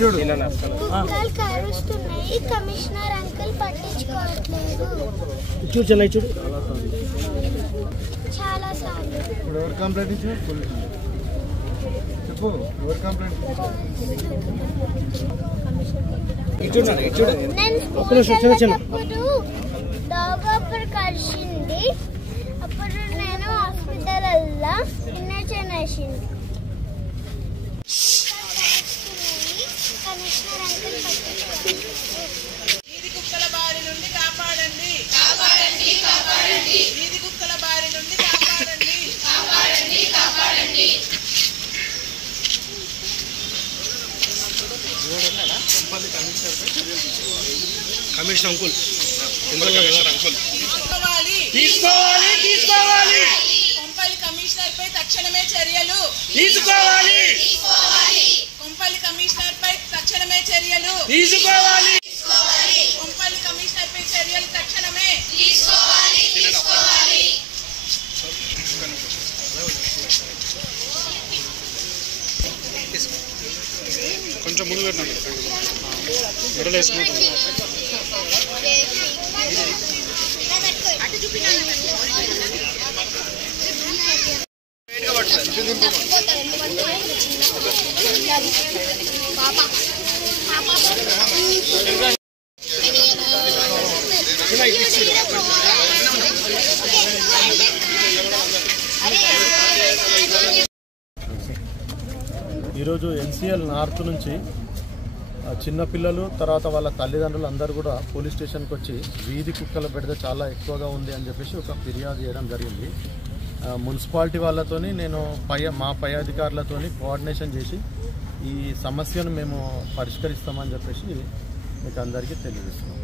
కుక్కలు కరుస్తున్నాయి, commissioner uncle పట్టించుకోవట్లేదు. చాలా సార్లు. ఎవరు కంప్లైంట్ ఇచ్చారు? చెప్పు, ఎవరు కంప్లైంట్? డాగ్ అప్పుడు కలిసింది, అప్పుడు నేను హాస్పిటల్ వెళ్ళా, ఇంజెక్షన్ వేసింది. కమిషనర్ అంకుల్ పట్టించుకోవట్లేదు. వీధి కుక్కల బారి నుండి కాపాడండి, వీధి కుక్కల బారి నుండి కాపాడండి. కమిషనర్ అంకుల్ తీసుకోవాలి. కొంపల్లి కమిషనర్ పై తక్షణమే చర్యలు తీసుకోవాలి. కొంపల్లి కమిషనర్ పై తక్షణమే చర్యలు తీసుకోవాలి. కొంపల్లి కమిషనర్ పై చర్యలు తక్షణమే తీసుకోవాలి. కొంచెం ముందు పెట్టండి, మెడలు వేసుకుంటాం. ఈరోజు ఎన్సిఎల్ నార్త్ నుంచి చిన్నపిల్లలు తర్వాత వాళ్ళ తల్లిదండ్రులు అందరూ కూడా పోలీస్ స్టేషన్కి వచ్చి వీధి కుక్కల బెడద చాలా ఎక్కువగా ఉంది అని చెప్పేసి ఒక ఫిర్యాదు చేయడం జరిగింది. మున్సిపాలిటీ వాళ్ళతోని నేను మా పై అధికారులతోని కోఆర్డినేషన్ చేసి ఈ సమస్యను మేము పరిష్కరిస్తామని చెప్పేసి మీకు అందరికీ తెలియజేస్తున్నాం.